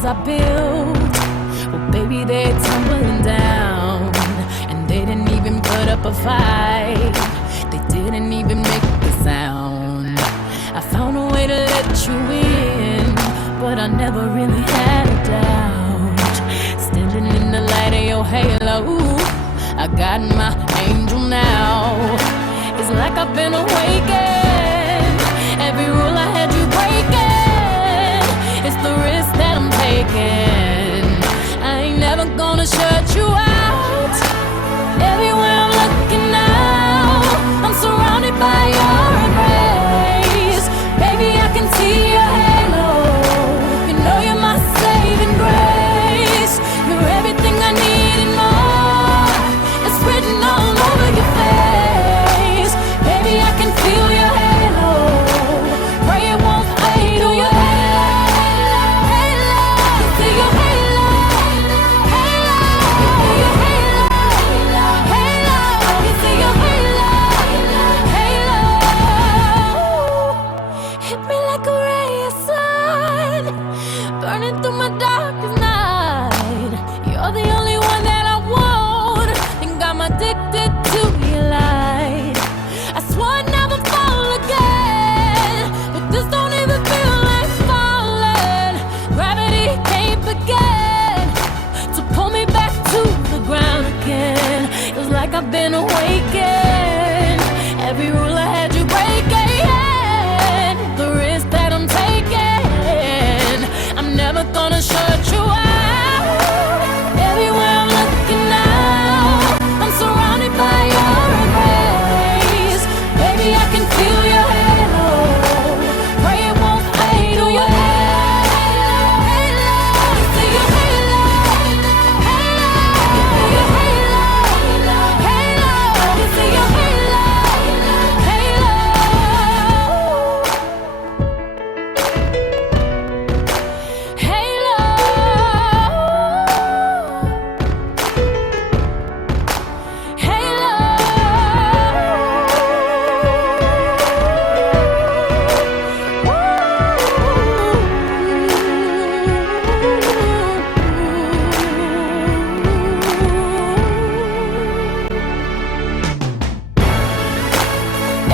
walls I built, well, baby, they're tumbling down. And they didn't even put up a fight. They didn't even make a sound. I found a way to let you in, but I never really had a doubt. Standing in the light of your halo, I got my angel now. It's like I've been awakened. Every rule I had you breaking, it's the risk that I'm taking. I ain't never gonna shut you out. Everywhere I'm looking now, I'm surrounded by your embrace. Baby, I can see your halo. You know you're my saving grace. You're everything I need and more. It's written all over your face. Baby, I can feel your halo. Pray it won't fade. Oh, your halo, see your halo, halo, your halo, halo, you see your halo, halo. Hit me like a ray of sun, burning through my darkest night. You're the only one that I want. Think I'm addicted to your light. I swore I'd never fall again, but this don't even feel like falling. Gravity can't begin to pull me back to the ground again. It's like I've been awakened. Every rule I had you breaking, the risk that I'm taking. I'm never gonna shut you out. Everywhere I'm looking now, I'm surrounded by your embrace. Baby, I can feel your halo. Pray it won't fade. Oh, your halo, see your halo, halo, your halo, halo, you see your halo, halo.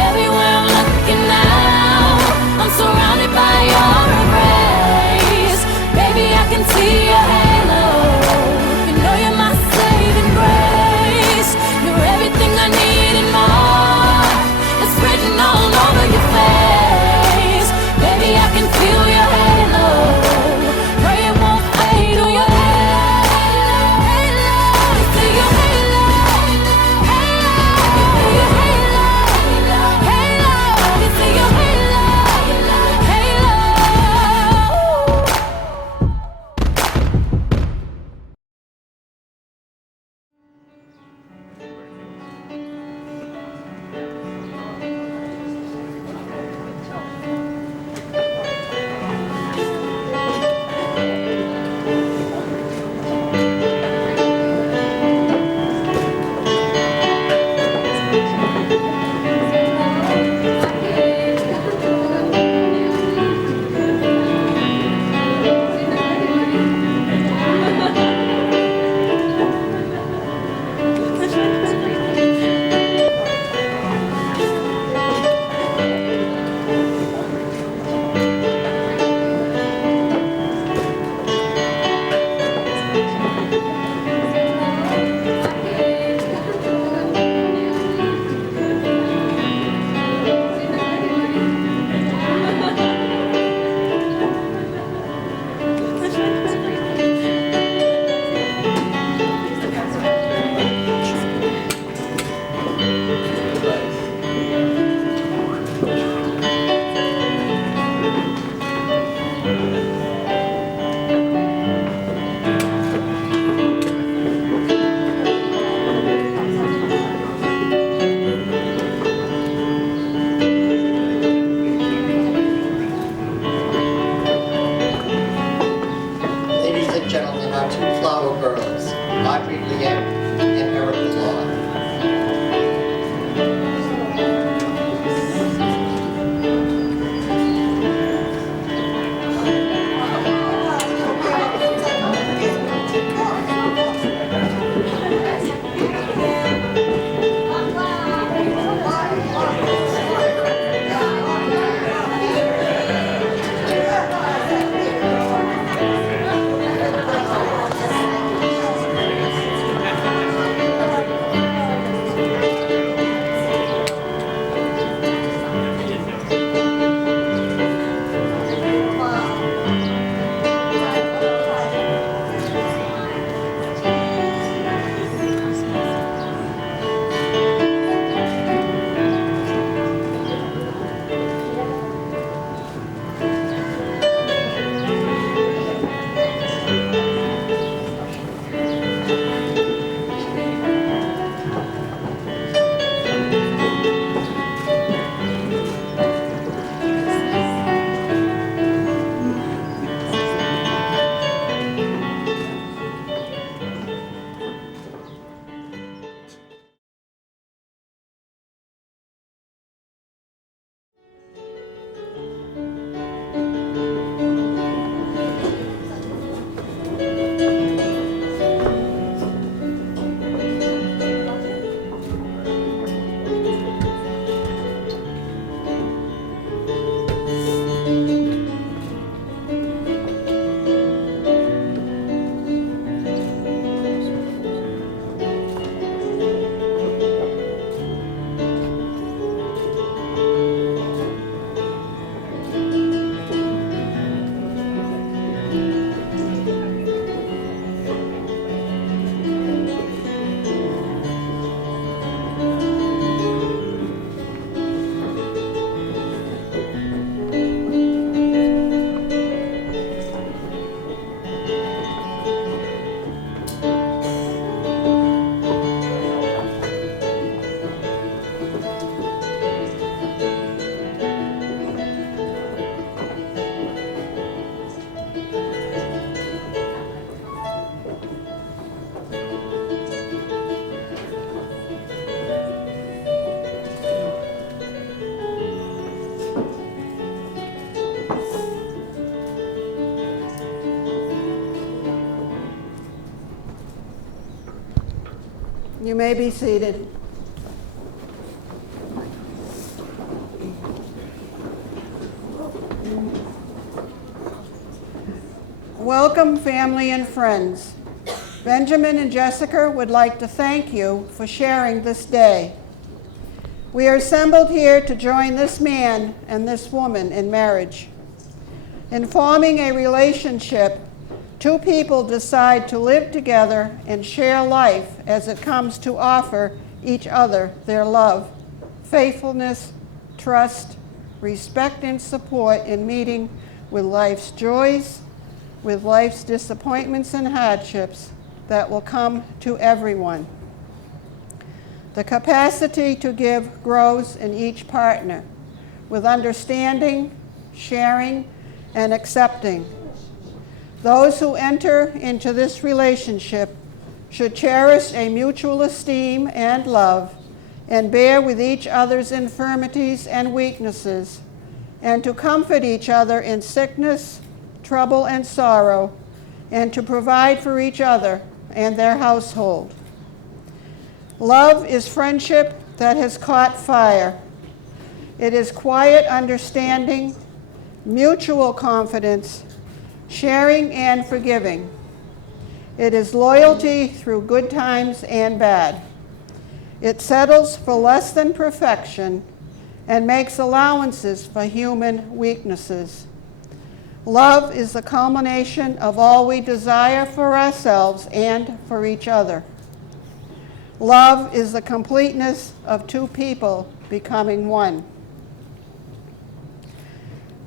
Everywhere I'm looking now, I'm surrounded by your embrace. Baby, I can see your halo. You know you're my saving grace. You're everything I need and more. It's written all over your face. Baby, I can feel your halo. Pray it won't fade. Oh, your halo, see your halo, halo, your halo, halo, you see your halo, halo. You may be seated. Welcome, family and friends. Benjamin and Jessica would like to thank you for sharing this day. We are assembled here to join this man and this woman in marriage. In forming a relationship, two people decide to live together and share life as it comes to offer each other their love, faithfulness, trust, respect, and support in meeting with life's joys, with life's disappointments and hardships that will come to everyone. The capacity to give grows in each partner with understanding, sharing, and accepting. Those who enter into this relationship should cherish a mutual esteem and love and bear with each other's infirmities and weaknesses, and to comfort each other in sickness, trouble, and sorrow, and to provide for each other and their household. Love is friendship that has caught fire. It is quiet understanding, mutual confidence, sharing and forgiving. It is loyalty through good times and bad. It settles for less than perfection and makes allowances for human weaknesses. Love is the culmination of all we desire for ourselves and for each other. Love is the completeness of two people becoming one.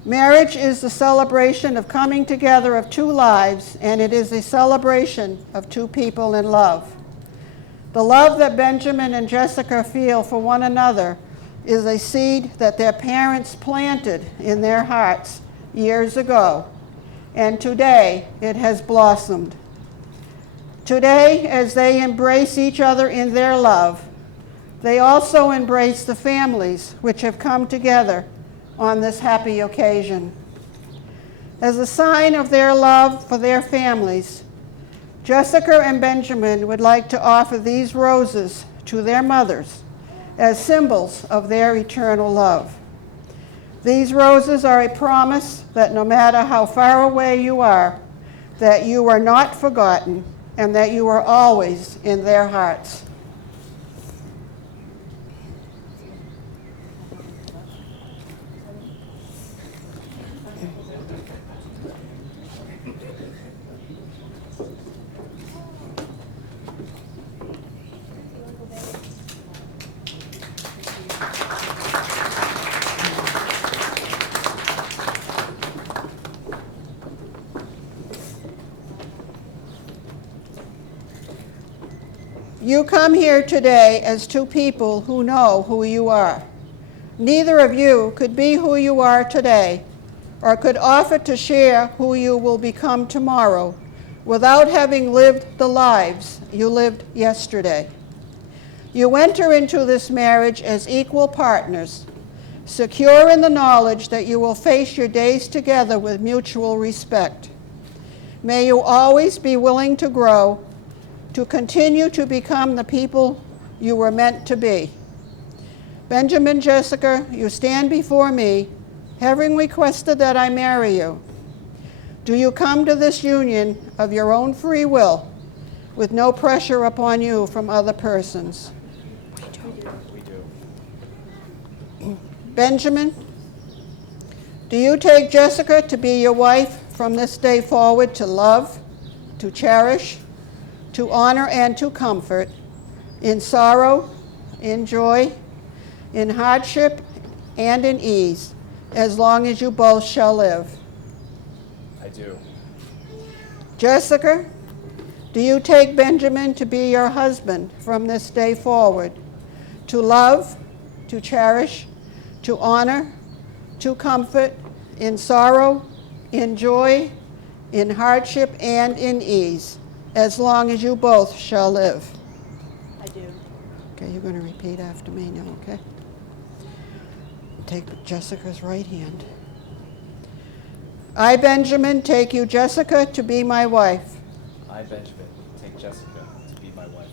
Marriage is the celebration of coming together of two lives, and it is a celebration of two people in love. The love that Benjamin and Jessica feel for one another is a seed that their parents planted in their hearts years ago, and today it has blossomed. Today, as they embrace each other in their love, they also embrace the families which have come together on this happy occasion. As a sign of their love for their families, Jessica and Benjamin would like to offer these roses to their mothers as symbols of their eternal love. These roses are a promise that no matter how far away you are, that you are not forgotten and that you are always in their hearts. You come here today as two people who know who you are. Neither of you could be who you are today or could offer to share who you will become tomorrow without having lived the lives you lived yesterday. You enter into this marriage as equal partners, secure in the knowledge that you will face your days together with mutual respect. May you always be willing to grow, to continue to become the people you were meant to be. Benjamin, Jessica, you stand before me, having requested that I marry you. Do you come to this union of your own free will, with no pressure upon you from other persons? We do. Benjamin, do you take Jessica to be your wife from this day forward to love, to cherish, to honor, and to comfort, in sorrow, in joy, in hardship, and in ease, as long as you both shall live? I do. Jessica, do you take Benjamin to be your husband from this day forward, to love, to cherish, to honor, to comfort, in sorrow, in joy, in hardship, and in ease, as long as you both shall live? I do. Okay, you're going to repeat after me now, okay? Take Jessica's right hand. I, Benjamin, take you, Jessica, to be my wife. I, Benjamin, take Jessica to be my wife.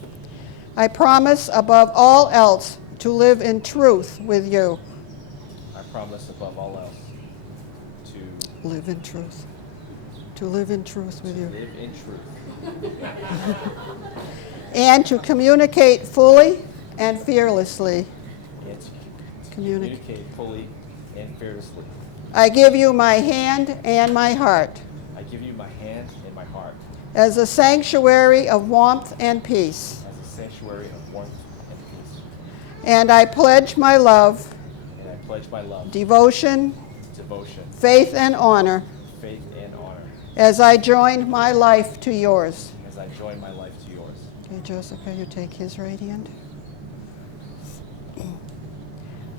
I promise above all else to live in truth with you. I promise above all else to Live in truth. To live in truth with you. live in truth And to communicate fully and fearlessly. and to Communicate. communicate fully and fearlessly. I give you my hand and my heart I give you my hand and my heart as a sanctuary of warmth and peace. as a sanctuary of warmth and peace. And I pledge my love, And I pledge my love, devotion, devotion, faith, and honor faith, and honor as I join my life to yours. as I join my life to yours. Okay, Jessica, you take his right hand.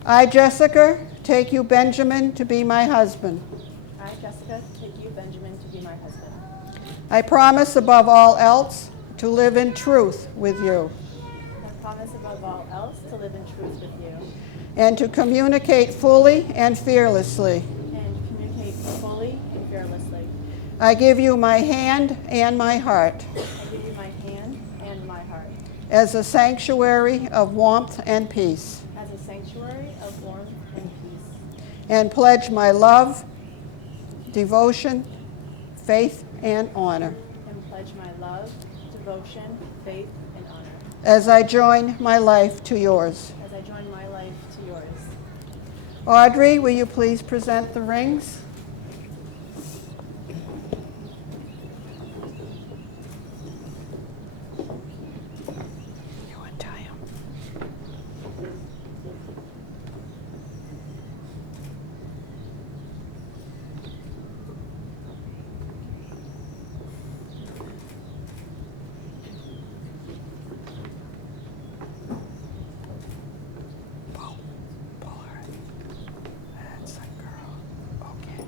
I, Jessica, take you, Benjamin, to be my husband. I, Jessica, take you, Benjamin, to be my husband. I promise above all else to live in truth with you I promise above all else to live in truth with you and to communicate fully and fearlessly. and communicate fully and fearlessly. I give you my hand and my heart I give you my hand and my heart as a sanctuary of warmth and peace, as a sanctuary of warmth and peace, and pledge my love, devotion, faith, and honor and pledge my love, devotion, faith, and honor as I join my life to yours. as I join my life to yours. Audrey, will you please present the rings? You untie 'em. Pull her. That's a girl. Okay.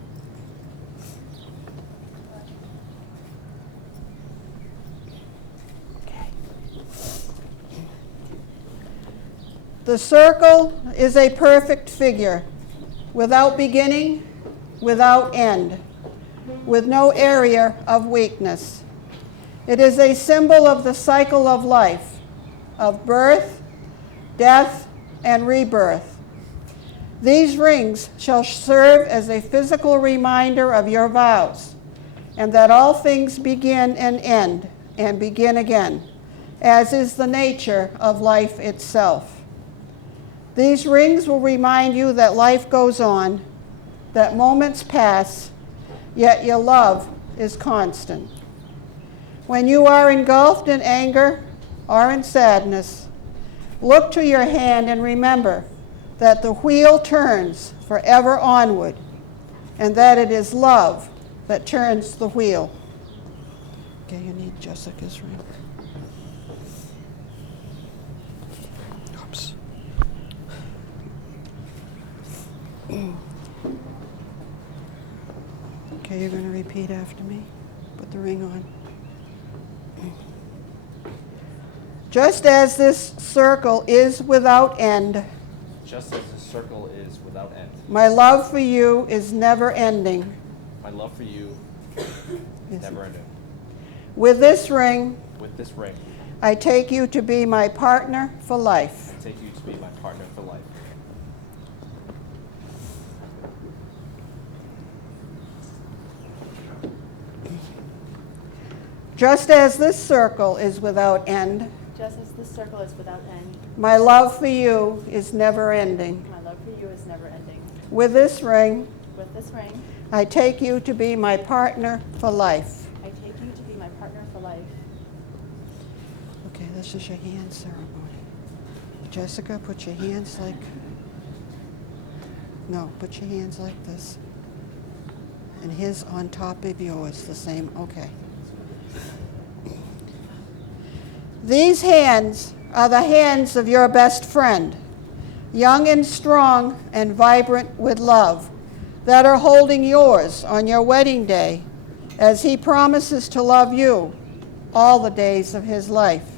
Okay. The circle is a perfect figure, without beginning, without end, with no area of weakness. It is a symbol of the cycle of life, of birth, death, and rebirth. These rings shall serve as a physical reminder of your vows, and that all things begin and end and begin again, as is the nature of life itself. These rings will remind you that life goes on, that moments pass, yet your love is constant. When you are engulfed in anger or in sadness, look to your hand and remember that the wheel turns forever onward, and that it is love that turns the wheel. Okay, you need Jessica's ring. Oops. Okay, you're going to repeat after me. Put the ring on. Just as this circle is without end, Just as the circle is without end, my love for you is never ending. my love for you is never ending. With this ring, With this ring, I take you to be my partner for life. I take you to be my partner for life. Just as this circle is without end, Just as this circle is without end, my love for you is never ending. my love for you is never ending. With this ring, With this ring, I take you to be my partner for life. I take you to be my partner for life. Okay, this is your hand ceremony. Jessica, put your hands like, no, put your hands like this. And his on top of yours, the same, okay. These hands are the hands of your best friend, young and strong and vibrant with love, that are holding yours on your wedding day as he promises to love you all the days of his life.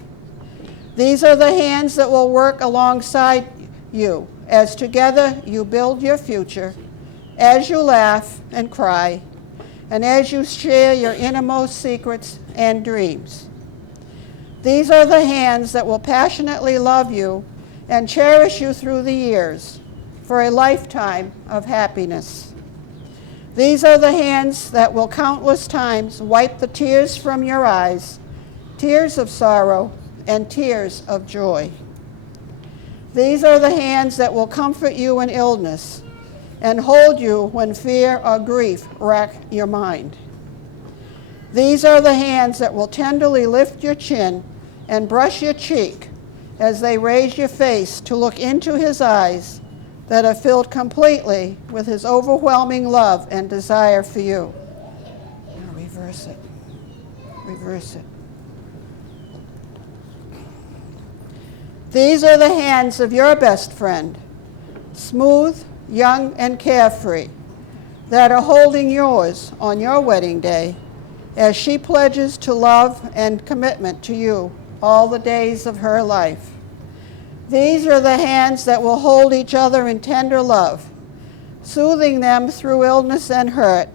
These are the hands that will work alongside you as together you build your future, as you laugh and cry, and as you share your innermost secrets and dreams. These are the hands that will passionately love you and cherish you through the years for a lifetime of happiness. These are the hands that will countless times wipe the tears from your eyes, tears of sorrow and tears of joy. These are the hands that will comfort you in illness and hold you when fear or grief rack your mind. These are the hands that will tenderly lift your chin and brush your cheek as they raise your face to look into his eyes that are filled completely with his overwhelming love and desire for you. Now reverse it. Reverse it. These are the hands of your best friend, smooth, young, and carefree, that are holding yours on your wedding day as she pledges to love and commitment to you all the days of her life. These are the hands that will hold each other in tender love, soothing them through illness and hurt,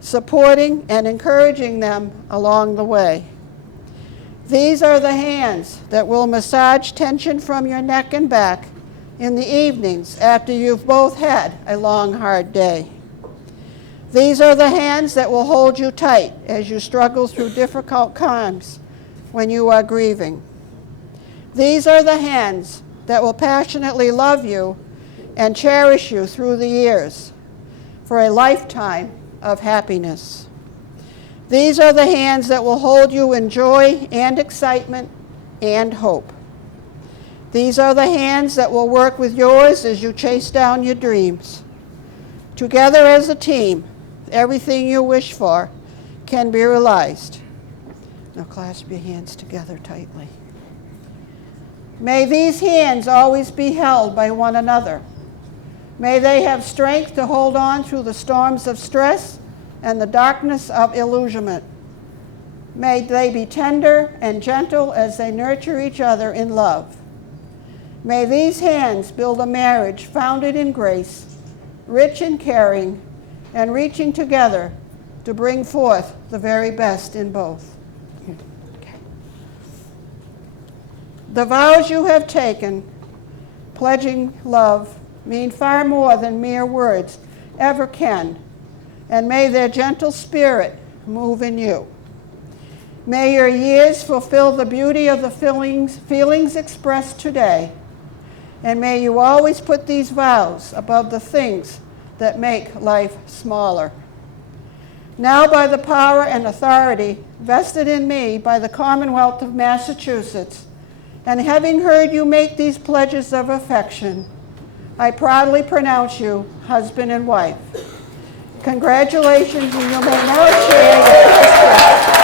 supporting and encouraging them along the way. These are the hands that will massage tension from your neck and back in the evenings after you've both had a long, hard day. These are the hands that will hold you tight as you struggle through difficult times when you are grieving. These are the hands that will passionately love you and cherish you through the years for a lifetime of happiness. These are the hands that will hold you in joy and excitement and hope. These are the hands that will work with yours as you chase down your dreams. Together as a team, everything you wish for can be realized. Now clasp your hands together tightly. May these hands always be held by one another. May they have strength to hold on through the storms of stress and the darkness of illusionment. May they be tender and gentle as they nurture each other in love. May these hands build a marriage founded in grace, rich in caring, and reaching together to bring forth the very best in both. Okay. The vows you have taken, pledging love, mean far more than mere words ever can, and may their gentle spirit move in you. May your years fulfill the beauty of the feelings expressed today, and may you always put these vows above the things that make life smaller. Now, by the power and authority vested in me by the Commonwealth of Massachusetts, and having heard you make these pledges of affection, I proudly pronounce you husband and wife. Congratulations, and you may now share your first gift.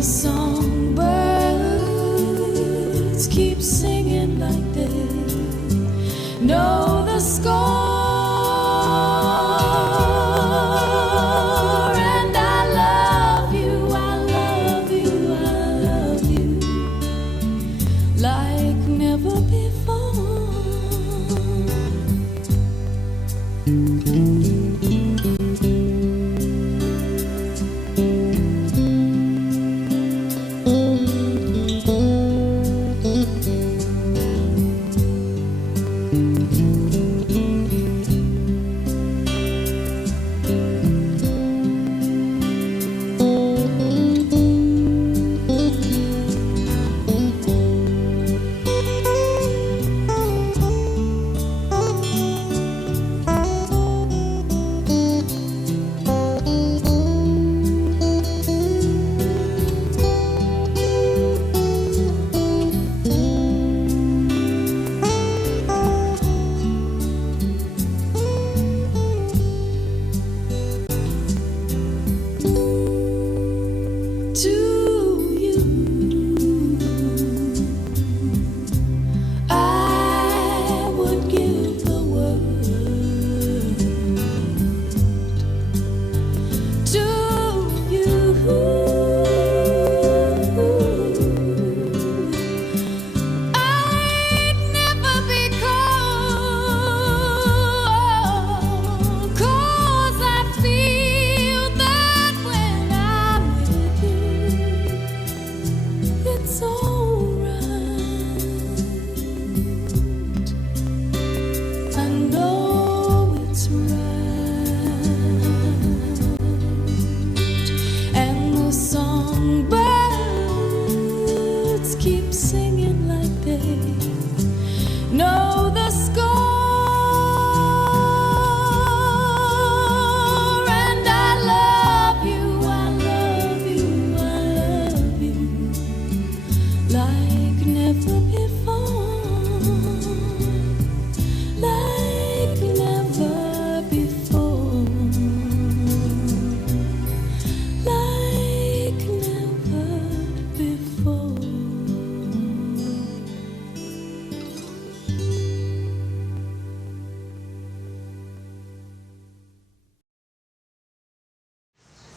the songbirds keep singing like they know the score. And I love you, I love you, I love you like never before.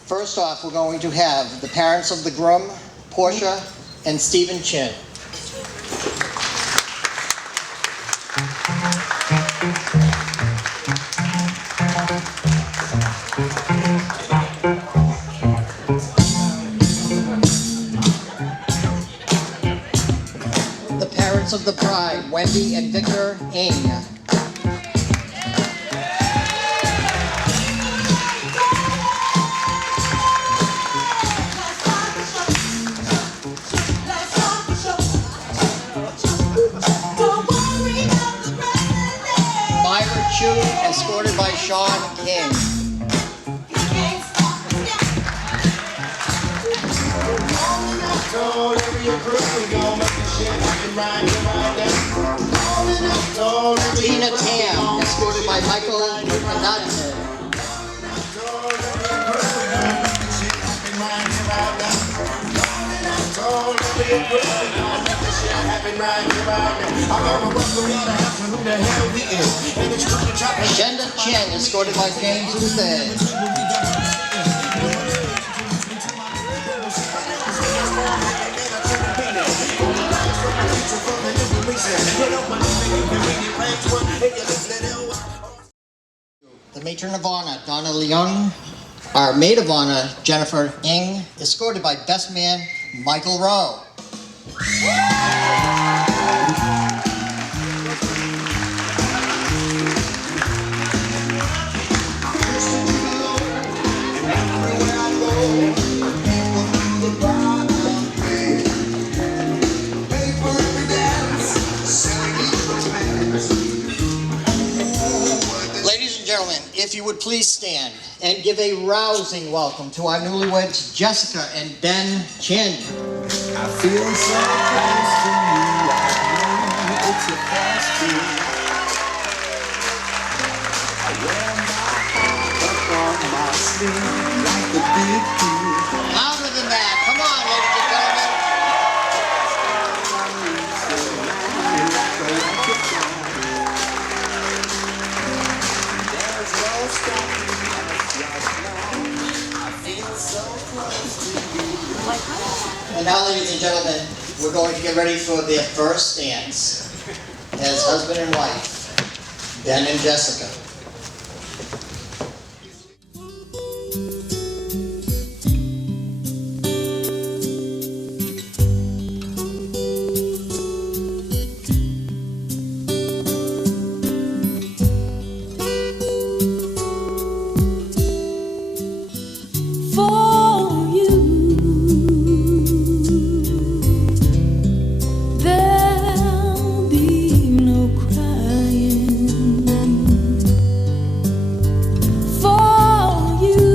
First off, we're going to have the parents of the groom, Portia and Stephen Chin. The parents of the bride, Wendy and Victor Ng. Escorted by Sean King. Tina Tam, escorted by Michael Canadze. Shenda Chen, escorted by James Uthe. The matron of honor, Donna Leung. Our maid of honor, Jennifer Ng, escorted by best man, Michael Rowe. Ladies and gentlemen, if you would please stand and give a rousing welcome to our newlyweds, Jessica and Ben Chin. I feel so close to you, I know it's a fast food. I wear my heart up on my sleeve like a big deal. Louder than that, come on, ladies and And now, ladies and gentlemen, we're going to get ready for their first dance as husband and wife, Ben and Jessica. For you, there'll be no crying. For you,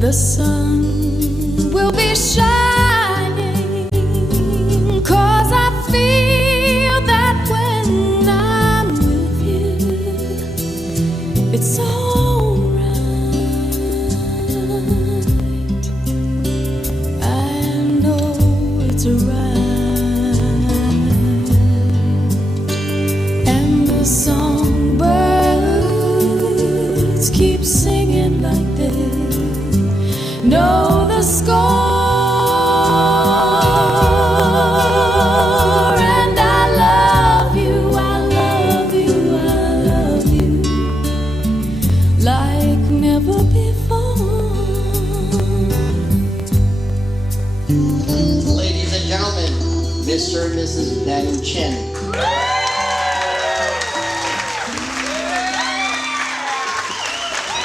the sun will be shining, 'cause I feel that when I'm with you, it's alright. I know it's right. And the songbirds keep singing like they know the score. And I love you, I love you, I love you like never before. Ladies and gentlemen, Mr. and Mrs. Ben Chin.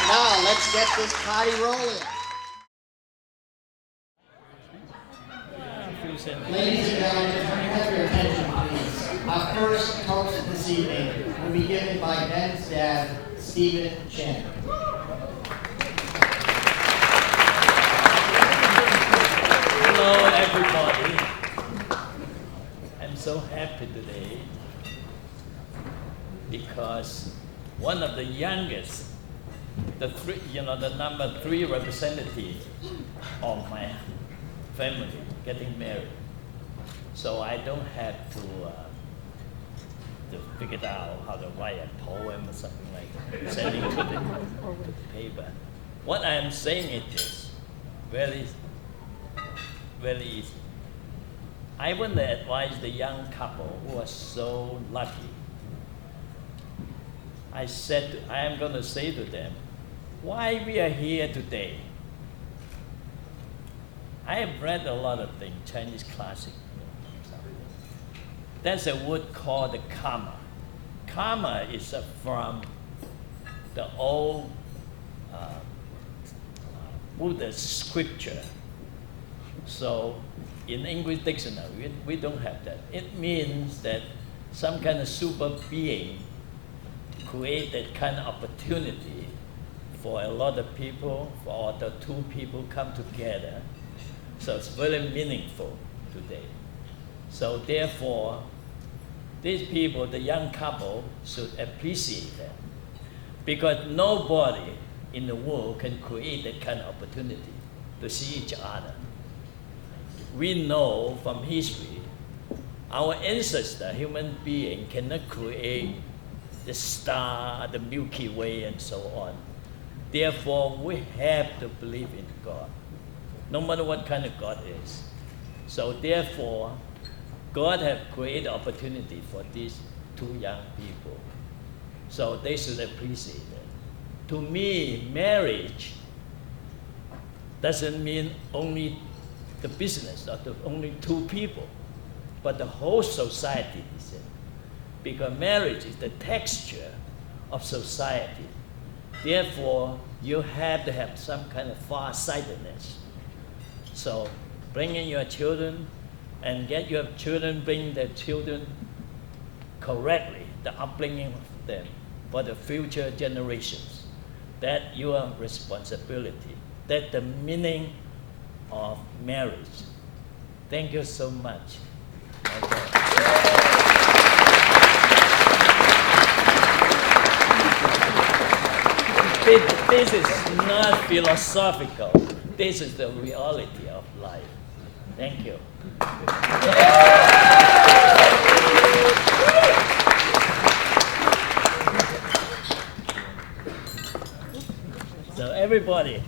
Now, let's get this party rolling. Ladies and gentlemen, can I have your attention, please? Our first toast this evening will be given by Ben's dad, Stephen Chin. Hello, everybody. I'm so happy today because one of the youngest, the number 3 representative of my family getting married. So I don't have to figure out how to write a poem or something like that, sending to the paper. What I am saying is this, very easy. I want to advise the young couple who are so lucky. I am going to say to them, why we are here today. I have read a lot of things, Chinese classic. There's a word called the karma. Karma is from the old Buddhist scripture. So in English dictionary, we don't have that. It means that some kind of super being create that kind of opportunity for a lot of people, for the two people come together. So it's very meaningful today. So therefore, these people, the young couple, should appreciate that. Because nobody in the world can create that kind of opportunity to see each other. We know from history, our ancestor, human being, cannot create the star, the Milky Way, and so on. Therefore, we have to believe in God, no matter what kind of God is. So therefore, God has created opportunity for these two young people. So they should appreciate it. To me, marriage doesn't mean only the business or only two people, but the whole society is it. Because marriage is the texture of society. Therefore, you have to have some kind of far-sightedness. So bring in your children and get your children, bring their children correctly, the upbringing of them for the future generations. That's your responsibility. That's the meaning of marriage. Thank you so much. This is not philosophical. This is the reality of life. Thank you. everybody.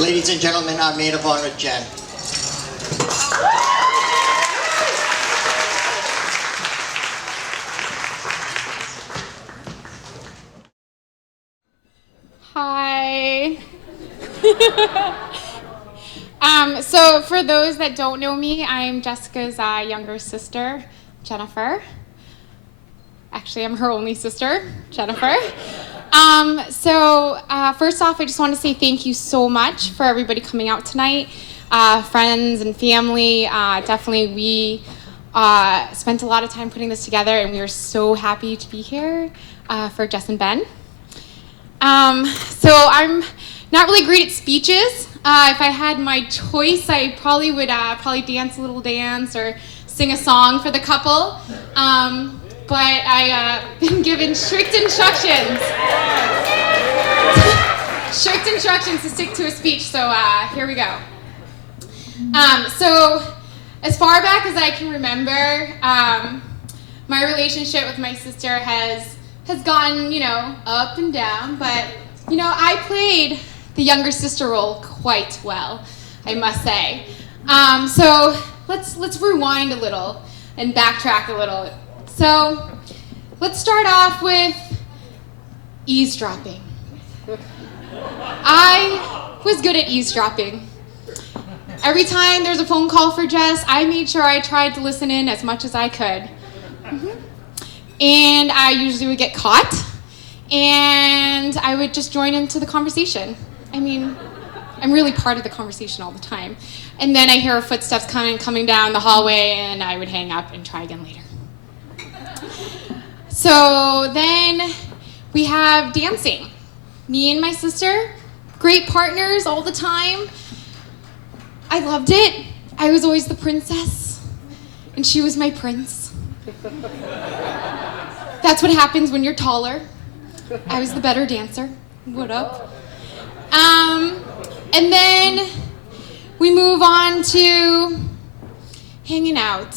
Ladies and gentlemen, our maid of honor, Jen. Hi. So for those that don't know me, I'm Jessica's younger sister, Jennifer. Actually, I'm her only sister, Jennifer. First off, I just want to say thank you so much for everybody coming out tonight. Friends and family, definitely we spent a lot of time putting this together, and we are so happy to be here for Jess and Ben. So I'm not really great at speeches. If I had my choice, I probably would dance a little dance or sing a song for the couple. But I've been given strict instructions to stick to a speech, so here we go. So as far back as I can remember, my relationship with my sister has gone, up and down, but, I played the younger sister role quite well, I must say. So let's rewind a little and backtrack a little. So let's start off with eavesdropping. I was good at eavesdropping. Every time there's a phone call for Jess, I made sure I tried to listen in as much as I could. And I usually would get caught, and I would just join into the conversation. I mean, I'm really part of the conversation all the time. And then I hear her footsteps coming down the hallway, and I would hang up and try again later. So then we have dancing. Me and my sister, great partners all the time. I loved it. I was always the princess, and she was my prince. That's what happens when you're taller. I was the better dancer. What up? And then we move on to hanging out.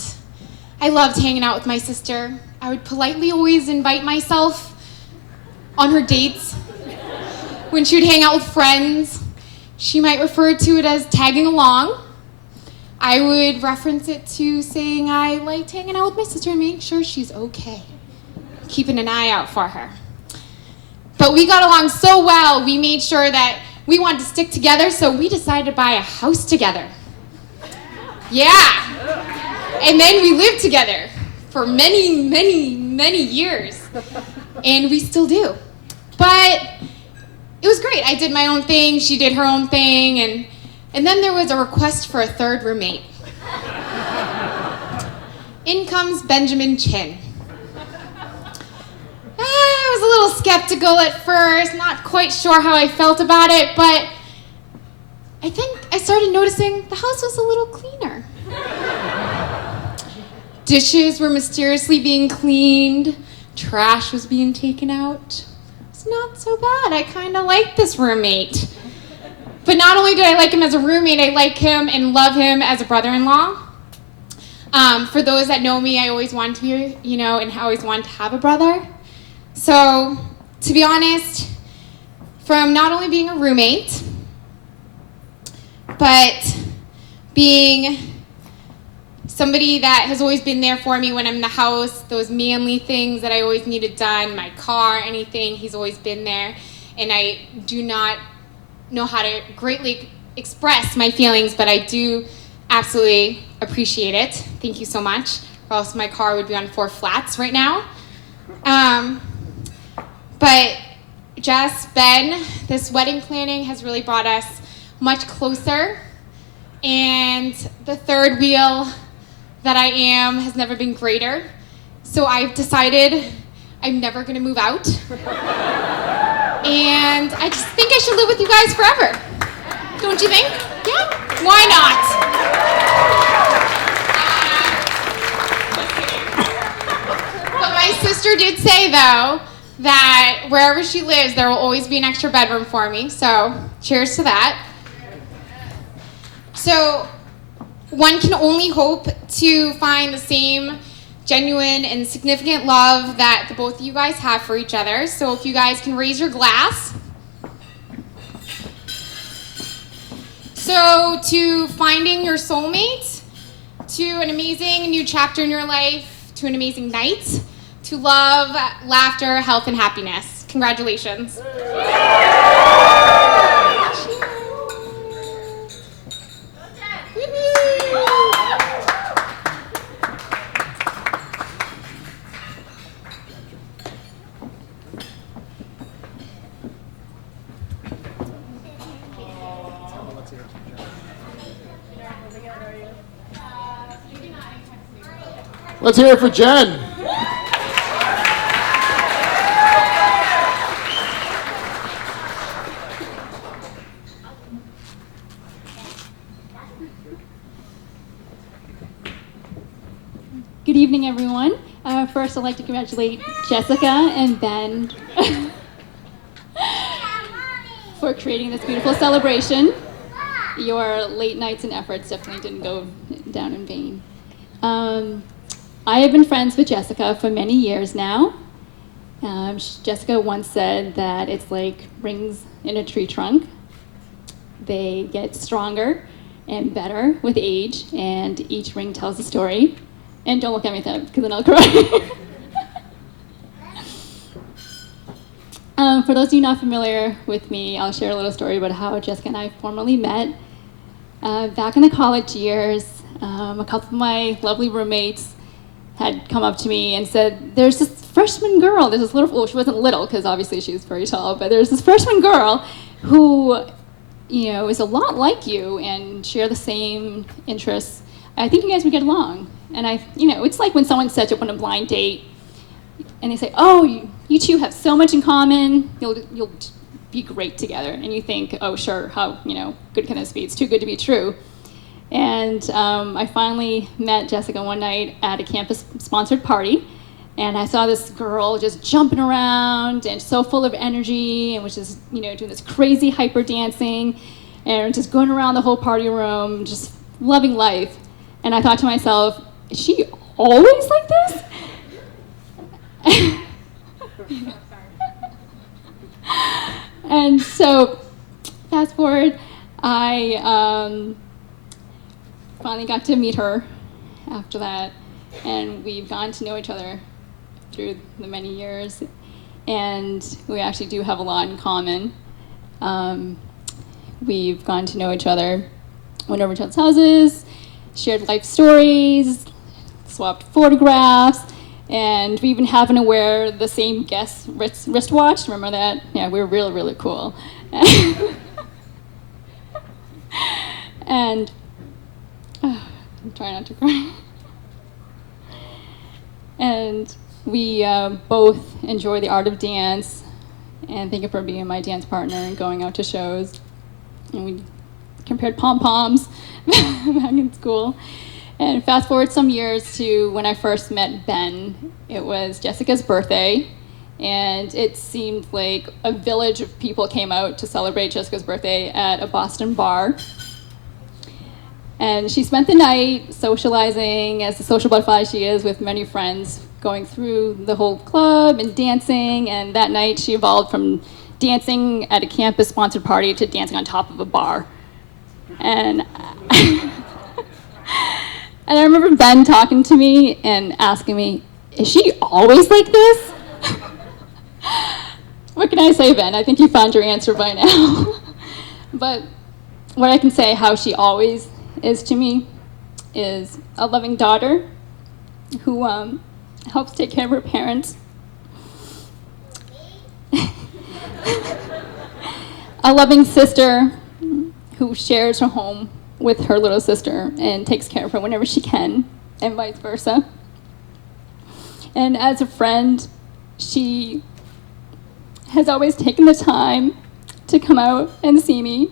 I loved hanging out with my sister. I would politely always invite myself on her dates. When she would hang out with friends, she might refer to it as tagging along. I would reference it to saying I liked hanging out with my sister and making sure she's okay, keeping an eye out for her. But we got along so well, we made sure that we wanted to stick together, so we decided to buy a house together. Yeah. And then we lived together for many, many, many years. And we still do. But it was great. I did my own thing, she did her own thing, and then there was a request for a third roommate. In comes Benjamin Chin. I was a little skeptical at first, not quite sure how I felt about it, but I think I started noticing the house was a little cleaner. Dishes were mysteriously being cleaned, trash was being taken out. It's not so bad. I kind of like this roommate. But not only did I like him as a roommate, I like him and love him as a brother-in-law. For those that know me, I always wanted to be, and I always wanted to have a brother. So, to be honest, from not only being a roommate, but being somebody that has always been there for me when I'm in the house, those manly things that I always needed done, my car, anything, he's always been there. And I do not know how to greatly express my feelings, but I do absolutely appreciate it. Thank you so much. Or else my car would be on 4 flats right now. But Jess, Ben, this wedding planning has really brought us much closer. And the third wheel that I am has never been greater. So I've decided I'm never gonna move out. And I just think I should live with you guys forever. Don't you think? Yeah? Why not? though, that wherever she lives, there will always be an extra bedroom for me. So, cheers to that. So, one can only hope to find the same genuine and significant love that the both of you guys have for each other. So, if you guys can raise your glass. So, to finding your soulmate, to an amazing new chapter in your life, to an amazing night, to love, laughter, health, and happiness. Congratulations. Let's hear it for Jen. Good evening, everyone. First, I'd like to congratulate Jessica and Ben for creating this beautiful celebration. Your late nights and efforts definitely didn't go down in vain. I have been friends with Jessica for many years now. Jessica once said that it's like rings in a tree trunk. They get stronger and better with age, and each ring tells a story. And don't look at me because then I'll cry. For those of you not familiar with me, I'll share a little story about how Jessica and I formally met. Back in the college years, a couple of my lovely roommates had come up to me and said, there's this freshman girl, there's this little, well, she wasn't little because obviously she was very tall, but there's this freshman girl who, you know, is a lot like you and share the same interests. I think you guys would get along. And it's like when someone sets you up on a blind date and they say, oh, you two have so much in common, you'll be great together. And you think, oh, sure, how, good can this be? It's too good to be true. And I finally met Jessica one night at a campus-sponsored party, and I saw this girl just jumping around and so full of energy and was just, doing this crazy hyper dancing and just going around the whole party room, just loving life. And I thought to myself, is she always like this? And so, fast forward, I finally got to meet her after that, and we've gotten to know each other through the many years, and we actually do have a lot in common. We've gotten to know each other, went over to each other's houses, shared life stories, swapped photographs, and we even happened to wear the same Guess wristwatch. Remember that? Yeah, we were really, really cool. And I'm trying not to cry. And we both enjoy the art of dance, and thank you for being my dance partner and going out to shows. And we compared pom-poms back in school. And fast forward some years to when I first met Ben. It was Jessica's birthday, and it seemed like a village of people came out to celebrate Jessica's birthday at a Boston bar. And she spent the night socializing as the social butterfly she is with many friends, going through the whole club and dancing. And that night she evolved from dancing at a campus-sponsored party to dancing on top of a bar. And and I remember Ben talking to me and asking me, is she always like this? What can I say, Ben? I think you found your answer by now. But what I can say how she always is to me is a loving daughter who helps take care of her parents. A loving sister who shares her home with her little sister and takes care of her whenever she can, and vice versa. And as a friend, she has always taken the time to come out and see me.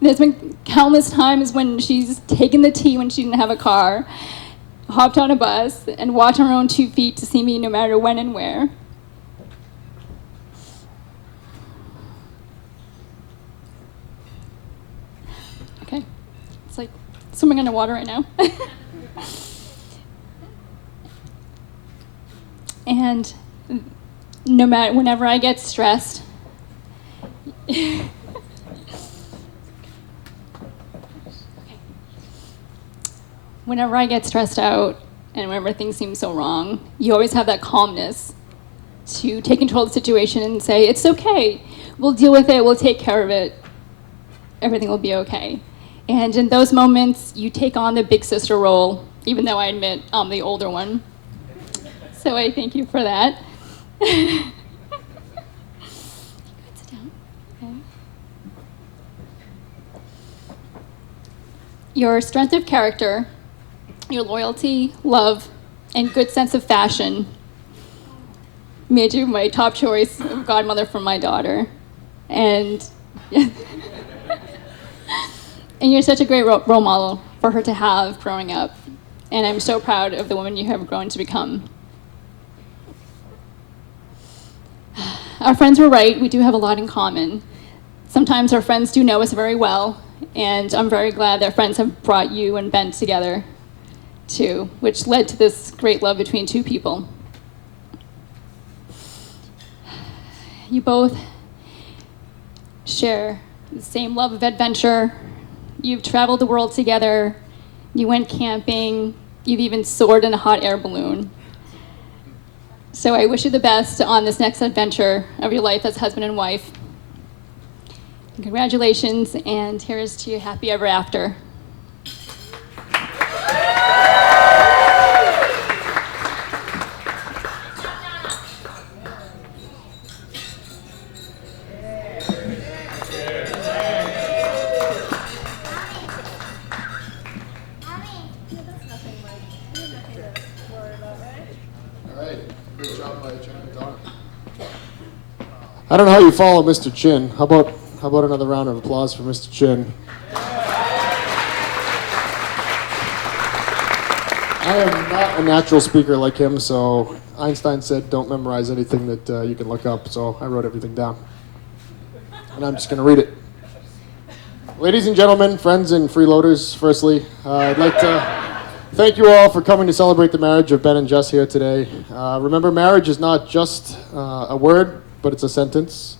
There's been countless times when she's taken the tea when she didn't have a car, hopped on a bus, and walked on her own 2 feet to see me no matter when and where. Okay, it's like swimming underwater right now. And no matter, whenever I get stressed, whenever I get stressed out and whenever things seem so wrong, you always have that calmness to take control of the situation and say, it's okay, we'll deal with it, we'll take care of it, everything will be okay. And in those moments, you take on the big sister role, even though I admit I'm the older one. So I thank you for that. Sit down. Okay. Your strength of character, your loyalty, love, and good sense of fashion made you my top choice of godmother for my daughter. And and you're such a great role model for her to have growing up. And I'm so proud of the woman you have grown to become. Our friends were right, we do have a lot in common. Sometimes our friends do know us very well, and I'm very glad that friends have brought you and Ben together too, which led to this great love between two people. You both share the same love of adventure. You've traveled the world together, you went camping, you've even soared in a hot air balloon. So I wish you the best on this next adventure of your life as husband and wife. Congratulations, and here's to you happy ever after. I don't know how you follow Mr. Chin. How about another round of applause for Mr. Chin? I am not a natural speaker like him, so Einstein said don't memorize anything that you can look up, so I wrote everything down. And I'm just going to read it. Ladies and gentlemen, friends and freeloaders, firstly, I'd like to thank you all for coming to celebrate the marriage of Ben and Jess here today. Remember, marriage is not just a word, but it's a sentence,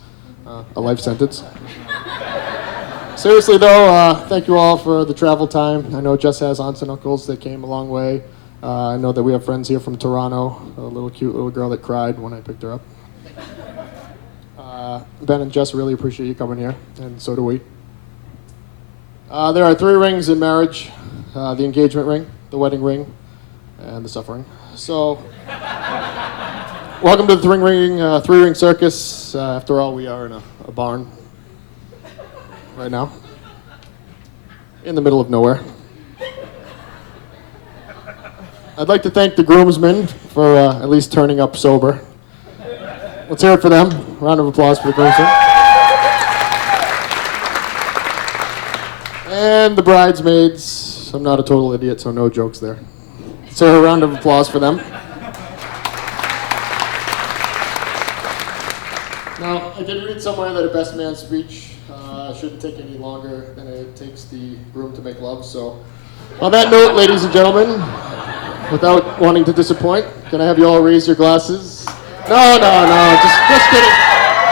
a life sentence. Seriously though, thank you all for the travel time. I know Jess has aunts and uncles that came a long way. I know that we have friends here from Toronto, a cute little girl that cried when I picked her up. Ben and Jess really appreciate you coming here, and so do we. There are 3 rings in marriage, the engagement ring, the wedding ring, and the suffering. So, welcome to the three-ring circus. After all, we are in a barn right now, in the middle of nowhere. I'd like to thank the groomsmen for at least turning up sober. Let's hear it for them. Round of applause for the groomsmen. And the bridesmaids. I'm not a total idiot, so no jokes there. So a round of applause for them. Now, I did read somewhere that a best man speech shouldn't take any longer than it takes the groom to make love. So, on that note, ladies and gentlemen, without wanting to disappoint, can I have you all raise your glasses? No,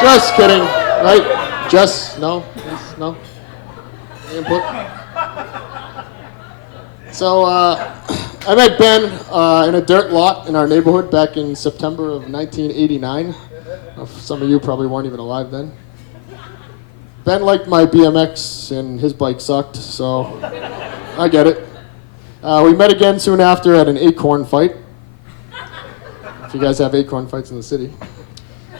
just kidding, right? Just, no, input. So, I met Ben in a dirt lot in our neighborhood back in September of 1989. Some of you probably weren't even alive then. Ben liked my BMX and his bike sucked, so I get it. We met again soon after at an acorn fight. If you guys have acorn fights in the city.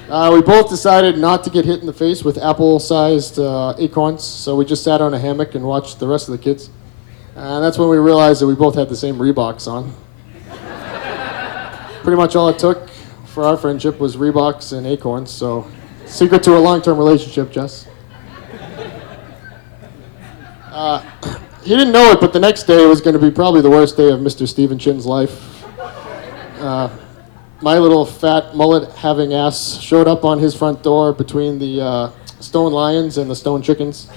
We both decided not to get hit in the face with apple-sized acorns, so we just sat on a hammock and watched the rest of the kids. And that's when we realized that we both had the same Reeboks on. Pretty much all it took for our friendship was Reeboks and acorns, so secret to a long-term relationship, Jess. He didn't know it, but the next day was going to be probably the worst day of Mr. Stephen Chin's life. My little fat mullet-having ass showed up on his front door between the Stone Lions and the Stone Chickens,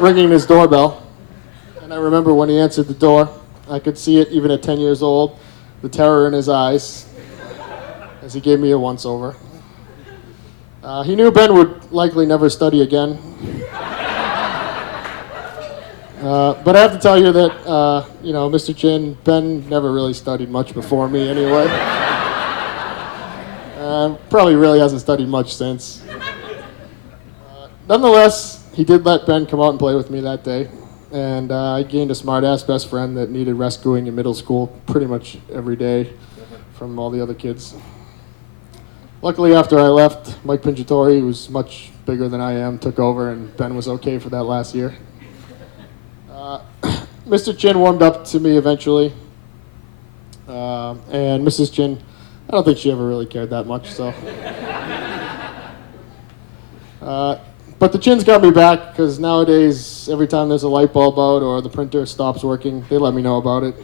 ringing his doorbell. And I remember when he answered the door, I could see it even at 10 years old, the terror in his eyes as he gave me a once-over. He knew Ben would likely never study again. But I have to tell you that, Mr. Chin, Ben never really studied much before me anyway. Probably really hasn't studied much since. Nonetheless, he did let Ben come out and play with me that day. And I gained a smart-ass best friend that needed rescuing in middle school pretty much every day from all the other kids. Luckily, after I left, Mike Pinchatori, who's much bigger than I am, took over, and Ben was okay for that last year. Mr. Chin warmed up to me eventually, and Mrs. Chin, I don't think she ever really cared that much, so. But the Chins got me back, because nowadays, every time there's a light bulb out or the printer stops working, they let me know about it.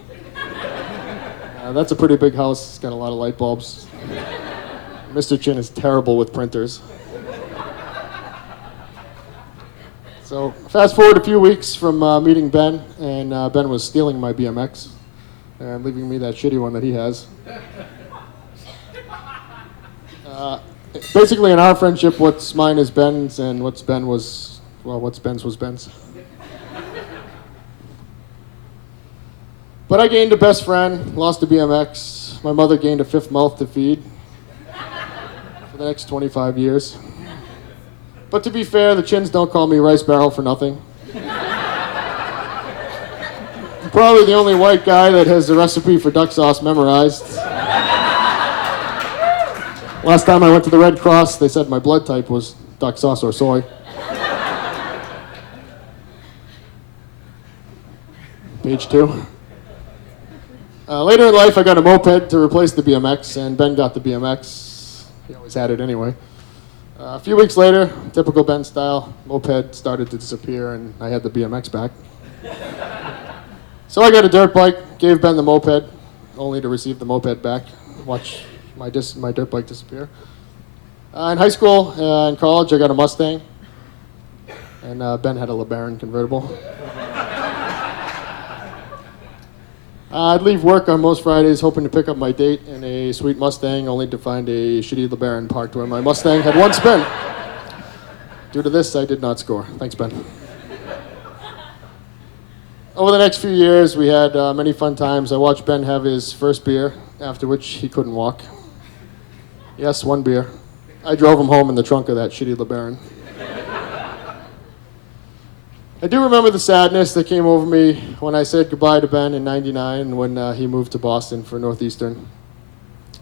That's a pretty big house, it's got a lot of light bulbs. Mr. Chin is terrible with printers. So fast forward a few weeks from meeting Ben, and Ben was stealing my BMX and leaving me that shitty one that he has. Basically, in our friendship, what's mine is Ben's, and what's Ben's was Ben's. But I gained a best friend, lost a BMX. My mother gained a fifth mouth to feed for the next 25 years. But to be fair, the Chins don't call me Rice Barrel for nothing. I'm probably the only white guy that has the recipe for duck sauce memorized. Last time I went to the Red Cross, they said my blood type was duck sauce or soy. Page 2. Later in life, I got a moped to replace the BMX, and Ben got the BMX. He always had it anyway. A few weeks later, typical Ben style, moped started to disappear, and I had the BMX back. So I got a dirt bike, gave Ben the moped, only to receive the moped back. Watch my dirt bike disappear. In high school and college, I got a Mustang, and Ben had a LeBaron convertible. I'd leave work on most Fridays hoping to pick up my date in a sweet Mustang, only to find a shitty LeBaron parked where my Mustang had once been. Due to this, I did not score. Thanks, Ben. Over the next few years, we had many fun times. I watched Ben have his first beer, after which he couldn't walk. Yes, one beer. I drove him home in the trunk of that shitty LeBaron. I do remember the sadness that came over me when I said goodbye to Ben in '99 when he moved to Boston for Northeastern.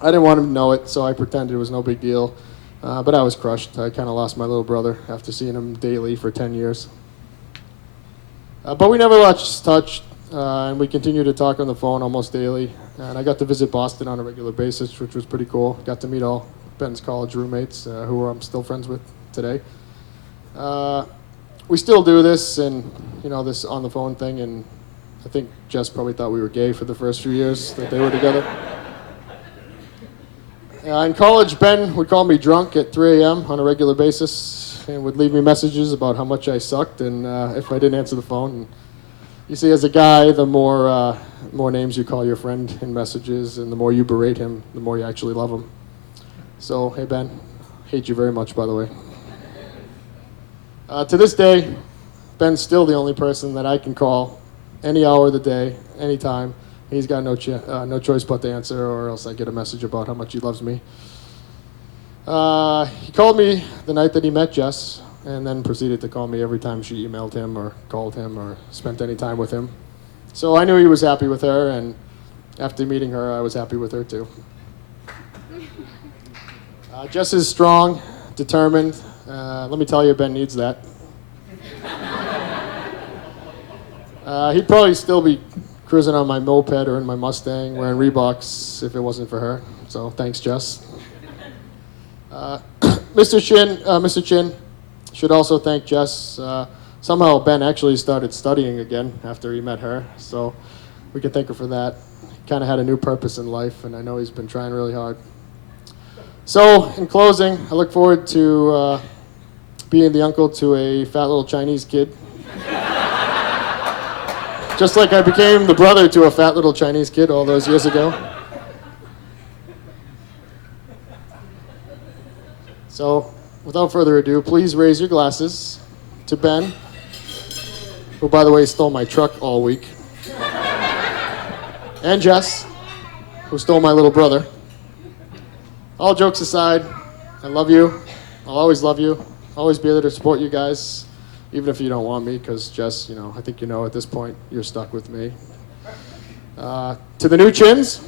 I didn't want him to know it, so I pretended it was no big deal. But I was crushed. I kind of lost my little brother after seeing him daily for 10 years. But we never lost touch, and we continued to talk on the phone almost daily. And I got to visit Boston on a regular basis, which was pretty cool. Got to meet all Ben's college roommates, who I'm still friends with today. We still do this, and this on the phone thing, and I think Jess probably thought we were gay for the first few years that they were together. In college, Ben would call me drunk at 3 a.m. on a regular basis and would leave me messages about how much I sucked and if I didn't answer the phone. And you see, as a guy, the more names you call your friend in messages and the more you berate him, the more you actually love him. So, hey, Ben, hate you very much, by the way. To this day, Ben's still the only person that I can call any hour of the day, any time. He's got no choice but to answer, or else I get a message about how much he loves me. He called me the night that he met Jess, and then proceeded to call me every time she emailed him or called him or spent any time with him. So I knew he was happy with her, and after meeting her, I was happy with her too. Jess is strong, determined. Let me tell you, Ben needs that. He'd probably still be cruising on my moped or in my Mustang wearing Reeboks if it wasn't for her. So thanks, Jess. Mr. Chin should also thank Jess Somehow Ben actually started studying again after he met her, so we can thank her for that. Kind of had a new purpose in life, and I know he's been trying really hard. So, in closing, I look forward to being the uncle to a fat little Chinese kid. Just like I became the brother to a fat little Chinese kid all those years ago. So, without further ado, please raise your glasses to Ben, who, by the way, stole my truck all week, and Jess, who stole my little brother. All jokes aside, I love you. I'll always love you. Always be there to support you guys, even if you don't want me, because Jess, you know, I think you know at this point, you're stuck with me. To the new chins,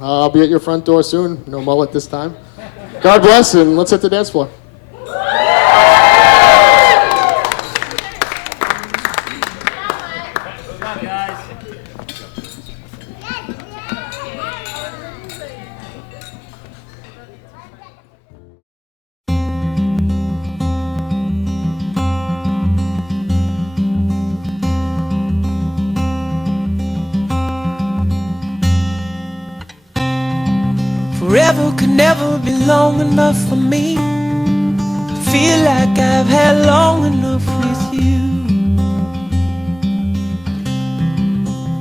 I'll be at your front door soon. No mullet this time. God bless, and let's hit the dance floor. Forever could never be long enough for me. Feel like I've had long enough with you.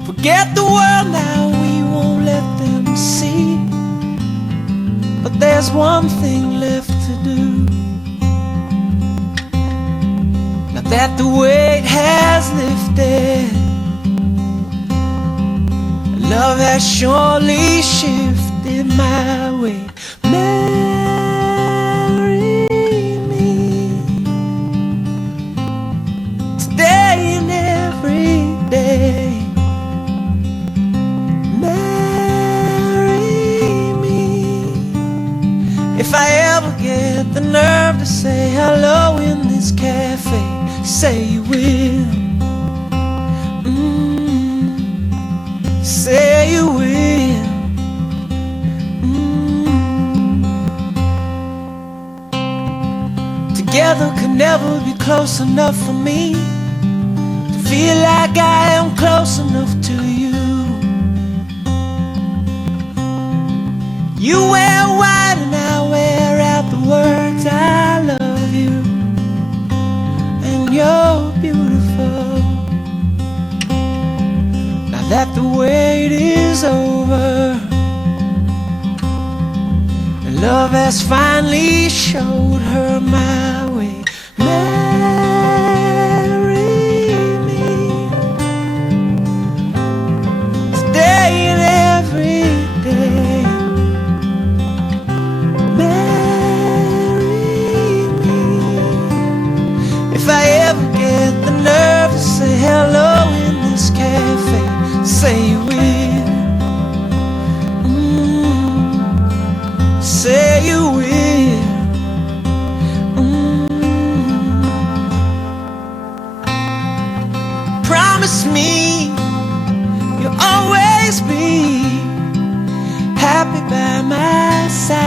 Forget the world now, we won't let them see. But there's one thing left to do. Now that the weight has lifted, love has surely shifted my way. Marry me today and every day. Marry me. If I ever get the nerve to say hello in this cafe, say you will. Say you will. Together could never be close enough for me to feel like I am close enough to you. You wear white and I wear out the words I love you, and you're beautiful. Now that the wait is over, and love has finally showed her my way. Marry me today and every day. Marry me. If I ever get the nerve to say hello in this cafe, say you will. Say you will. Promise me you'll always be happy by my side.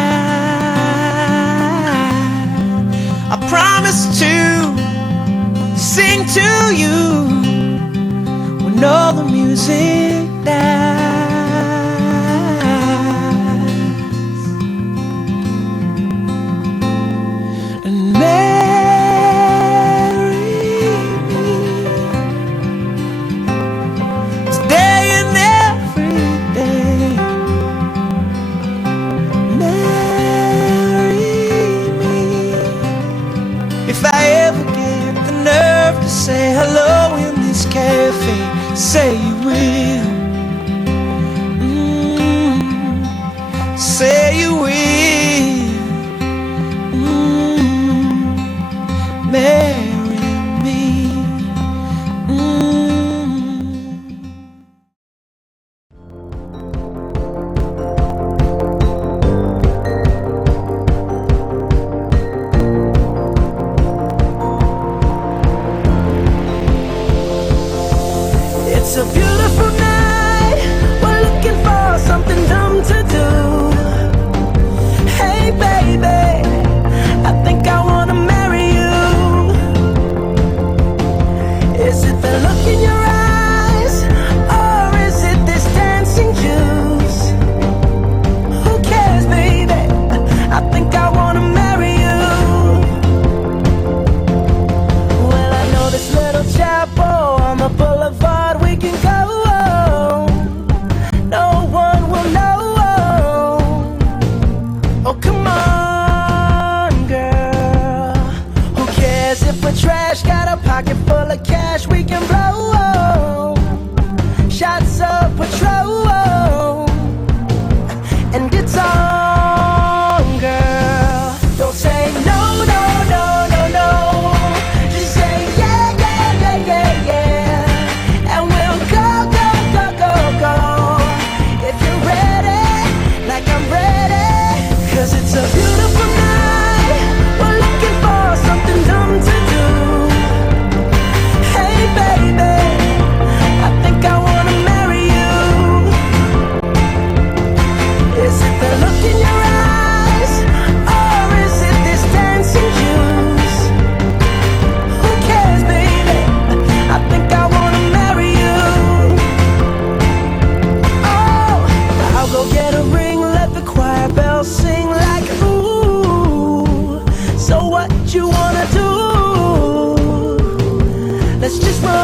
I promise to sing to you when all the music dies. And marry me today and every day. Marry me. If I ever get the nerve to say hello in this cafe, say you will. Say you will. Marry me. It's a beautiful night. We're looking for something dumb to do. Hey baby, I think I wanna marry you. Is it the look in your eyes, or is it this dancing juice? Who cares, baby? I think I wanna marry you. Well, I know this little chapel on the boulevard we can go. No one will know. Oh, come on, girl. Who cares if we're trash? Got a pocket full of cash we can blow. Shots of Patrol, and it's on, girl. Don't say no, no, no, no, no. Just say yeah, yeah, yeah, yeah, yeah. And we'll go, go, go, go, go. If you're ready, like I'm ready. 'Cause it's a beautiful night. We're looking for something dumb to do. Hey, baby, I think I wanna marry you. Is it the look in your eyes, or is it this dancing juice? Who cares, baby? I think I wanna marry you. Oh, I'll go get a ring, let the choir bells sing like ooh. So what you wanna do? Let's just run